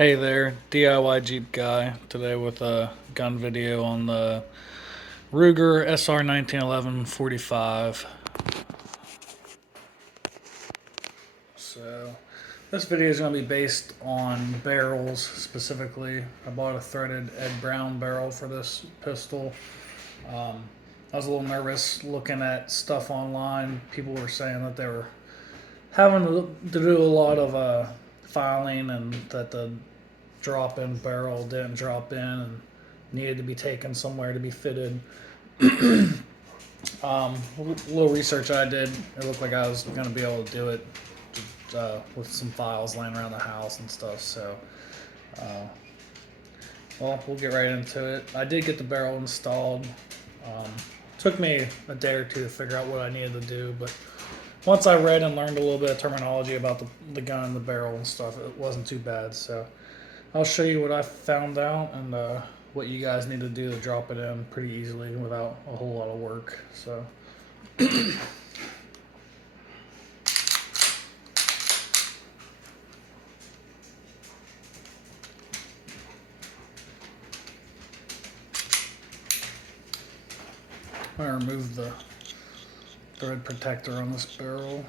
Hey there, DIY Jeep guy. Today with a gun video on the Ruger SR1911 45. So this video is going to be based on barrels specifically. I bought a threaded Ed Brown barrel for this pistol. I was a little nervous looking at stuff online. People were saying that they were having to do a lot of filing and that the drop-in barrel didn't drop in and needed to be taken somewhere to be fitted. A little research I did, it looked like I was going to be able to do it with some files laying around the house and stuff. So, well, we'll get right into it. I did get the barrel installed. Took me a day or two to figure out what I needed to do, but once I read and learned a little bit of terminology about the gun and the barrel and stuff, it wasn't too bad. So I'll show you what I found out and what you guys need to do to drop it in pretty easily without a whole lot of work. So I'm going to remove the thread protector on this barrel.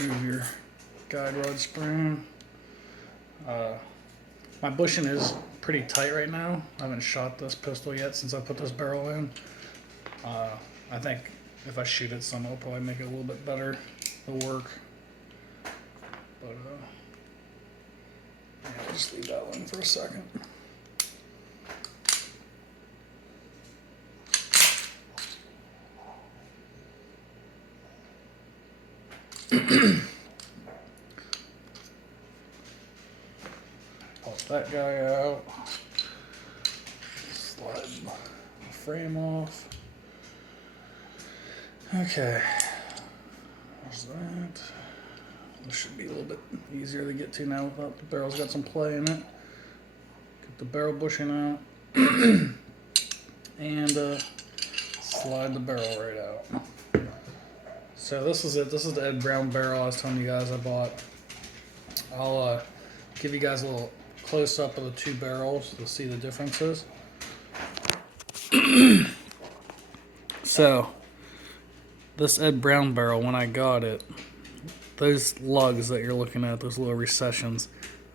Remove your guide rod spring. My bushing is pretty tight right now. I haven't shot this pistol yet since I put this barrel in. I think if I shoot it some, it'll probably make it a little bit better to work. But yeah, just leave that one for a second. Pop that guy out. Slide the frame off. Okay. There's that. This should be a little bit easier to get to now without the barrel's got some play in it. Get the barrel bushing out. And slide the barrel right out. So this is it. This is the Ed Brown barrel I was telling you guys I bought. I'll give you guys a little close-up of the two barrels to see the differences. So this Ed Brown barrel, when I got it, those lugs that you're looking at, those little recessions,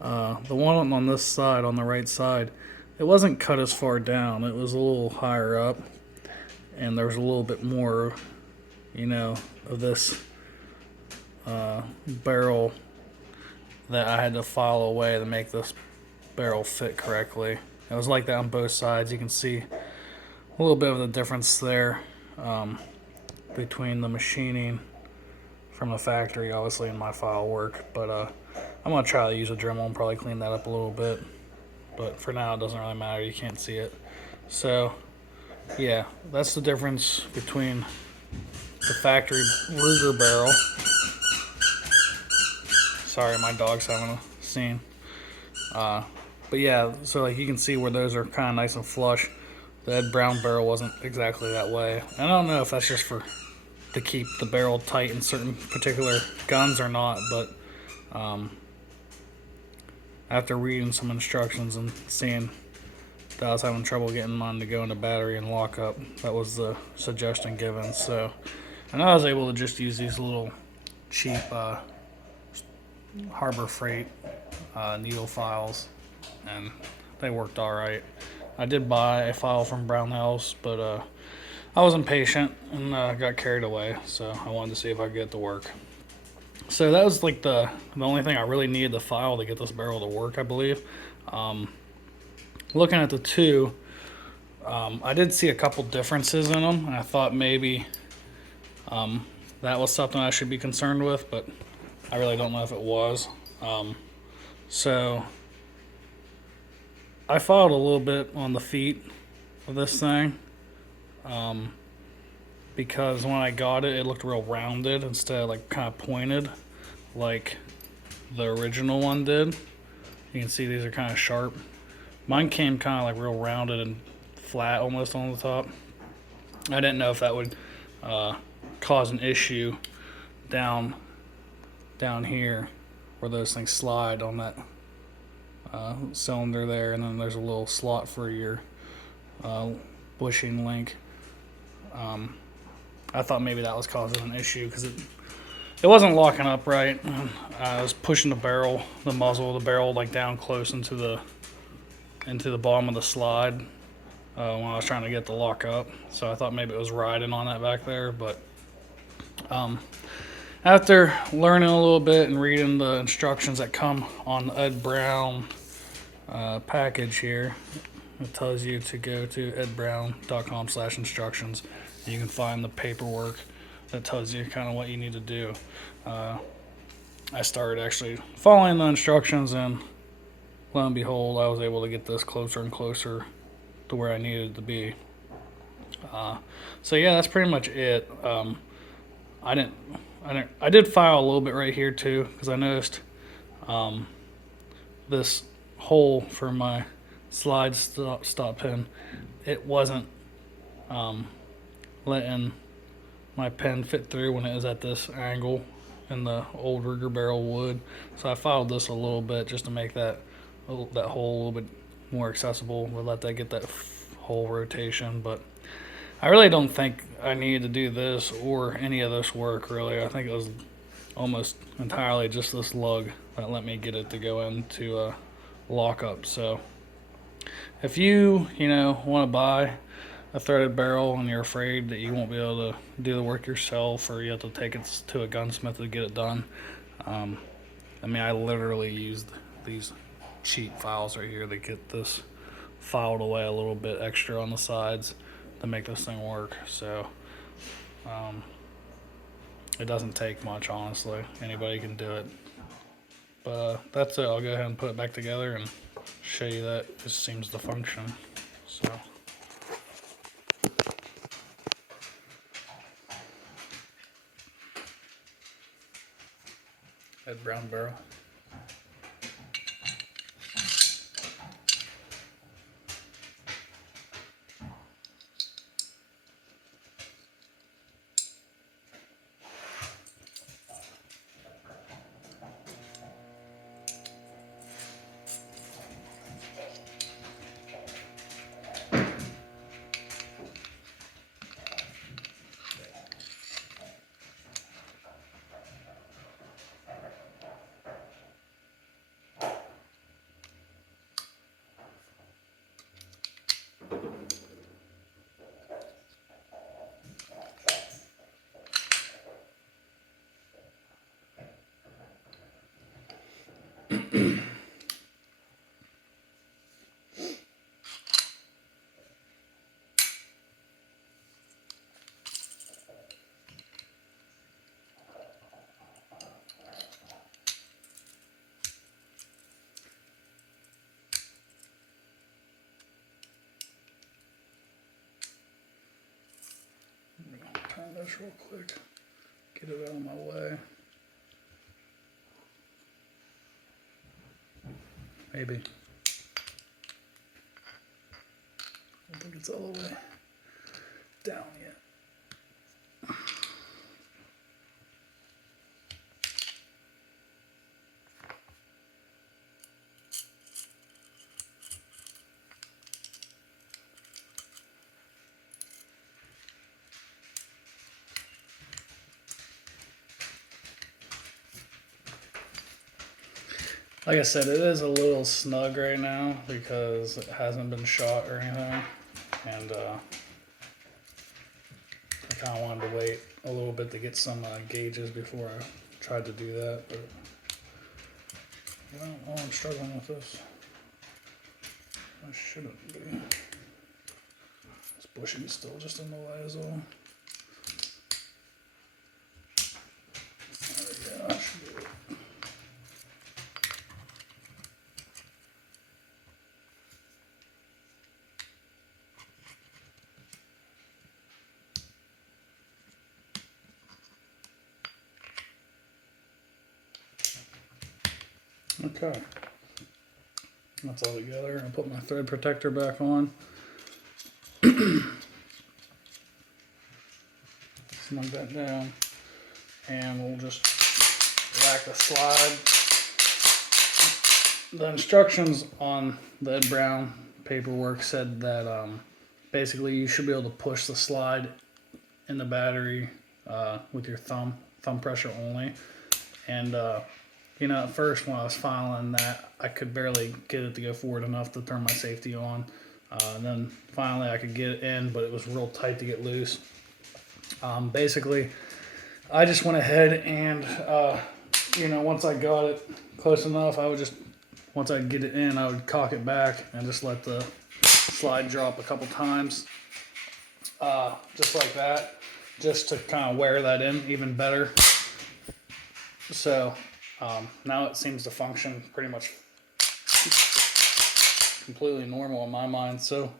the one on this side, on the right side, it wasn't cut as far down. It was a little higher up, and there was a little bit more, of this barrel that I had to file away to make this barrel fit correctly. It was like that on both sides. You can see a little bit of the difference there between the machining from the factory, obviously, in my file work. But I'm going to try to use a Dremel and probably clean that up a little bit. But for now, it doesn't really matter. You can't see it. So, yeah, that's the difference between the factory Ruger barrel. Sorry, my dog's having a scene. But yeah, so like you can see where those are kind of nice and flush. The Ed Brown barrel wasn't exactly that way. And I don't know if that's just to keep the barrel tight in certain particular guns or not, but after reading some instructions and seeing that I was having trouble getting mine to go into battery and lock up, that was the suggestion given. So, and I was able to just use these little cheap Harbor Freight needle files, and they worked all right. I did buy a file from Brown House, but I was impatient and got carried away, so I wanted to see if I could get it to work. So that was like the only thing I really needed to file to get this barrel to work, I believe. Looking at the two, I did see a couple differences in them, and I thought maybe that was something I should be concerned with, but I really don't know if it was. So I filed a little bit on the feet of this thing. because when I got it, it looked real rounded instead of like kind of pointed like the original one did. You can see these are kind of sharp. Mine came kind of like real rounded and flat almost on the top. I didn't know if that would cause an issue down here where those things slide on that cylinder there, and then there's a little slot for your bushing link. I thought maybe that was causing an issue because it wasn't locking up right. I was pushing the muzzle of the barrel like down close into the bottom of the slide when I was trying to get the lock up. So I thought maybe it was riding on that back there, but after learning a little bit and reading the instructions that come on the Ed Brown package here, it tells you to go to edbrown.com/instructions. You can find the paperwork that tells you kind of what you need to do. I started actually following the instructions, and lo and behold, I was able to get this closer and closer to where I needed to be. So yeah, that's pretty much it. I did file a little bit right here too, because I noticed this hole for my slide stop pin, it wasn't letting my pen fit through when it was at this angle in the old rigger barrel wood. So I filed this a little bit just to make that hole a little bit more accessible. We'll let that get that whole rotation, but I really don't think I needed to do this or any of this work really. I think it was almost entirely just this lug that let me get it to go into a lockup. So if you want to buy a threaded barrel and you're afraid that you won't be able to do the work yourself, or you have to take it to a gunsmith to get it done, I mean, I literally used these cheap files right here to get this filed away a little bit extra on the sides to make this thing work. So it doesn't take much, honestly. Anybody can do it. But that's it. I'll go ahead and put it back together and show you that it seems to function. So Ed Brown barrel. Turn this real quick, get it out of my way. Maybe. I don't think it's all the way down yet. Like I said, it is a little snug right now because it hasn't been shot or anything, and I kind of wanted to wait a little bit to get some gauges before I tried to do that, but I don't know, I'm struggling with this. I shouldn't be. This bushing is still just in the way as well. There we go, I should be able to. Okay, that's all together. I put my thread protector back on. Snug that down, and we'll just rack the slide. The instructions on the Ed Brown paperwork said that basically you should be able to push the slide in the battery with your thumb pressure only. And you know, at first when I was filing that, I could barely get it to go forward enough to turn my safety on. And then finally I could get it in, but it was real tight to get loose. Basically, I just went ahead and, you know, once I got it close enough, once I get it in, I would cock it back and just let the slide drop a couple times, just like that, just to kind of wear that in even better. So now it seems to function pretty much completely normal in my mind. So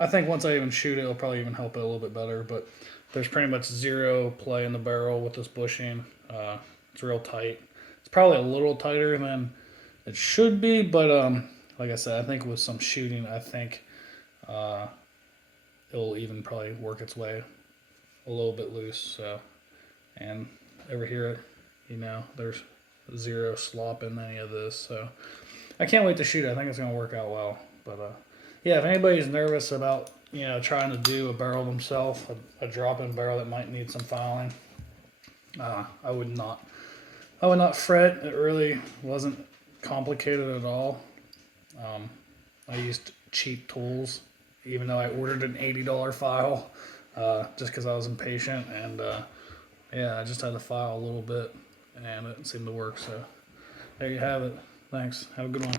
I think once I even shoot it, it'll probably even help it a little bit better. But there's pretty much zero play in the barrel with this bushing. It's real tight. It's probably a little tighter than it should be, but like I said, I think with some shooting, I think it'll even probably work its way a little bit loose. So, and over here, you know, there's zero slop in any of this. So I can't wait to shoot it. I think it's going to work out well. But yeah, if anybody's nervous about, you know, trying to do a barrel themselves, a drop-in barrel that might need some filing, I would not fret. It really wasn't complicated at all. I used cheap tools, even though I ordered an $80 file, just because I was impatient. And yeah, I just had to file a little bit, and it seemed to work. So there you have it. Thanks. Have a good one.